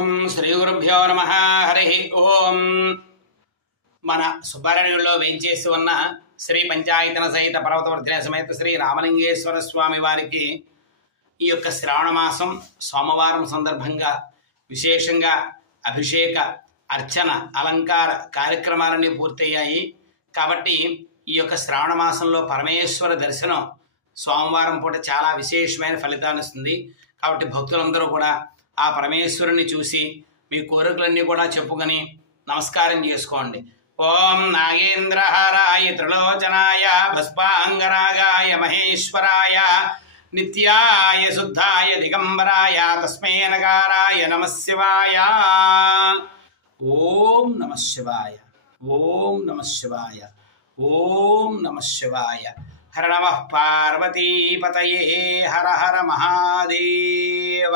ఓం శ్రీ గురుభ్యో నమ. హరి ఓం. మన సుబ్బారెడ్డిలో వేంచేసి ఉన్న శ్రీ పంచాయతన సహిత పర్వతవర్ధిని సమేత శ్రీ రామలింగేశ్వర స్వామి వారికి ఈ యొక్క శ్రావణ మాసం సోమవారం సందర్భంగా విశేషంగా అభిషేక అర్చన అలంకార కార్యక్రమాలన్నీ పూర్తయ్యాయి. కాబట్టి ఈ యొక్క శ్రావణ మాసంలో పరమేశ్వర దర్శనం సోమవారం పూట చాలా విశేషమైన ఫలితాన్ని ఇస్తుంది. కాబట్టి భక్తులందరూ కూడా ఆ పరమేశ్వరుని చూసి మీ కోరికలన్నీ కూడా చెప్పుకొని నమస్కారం చేసుకోండి. ఓం నాగేంద్రహారాయ త్రిలోచనాయ భస్పాంగరాగాయ మహేశ్వరాయ నిత్యాయ శుద్ధాయ దిగంబరాయ తస్మై నకారాయ నమః శివాయ. ఓం నమః శివాయ. ఓం నమః శివాయ. ఓం నమః శివాయ. హర నమః పార్వతీపతయే. హర హర మహాదేవ.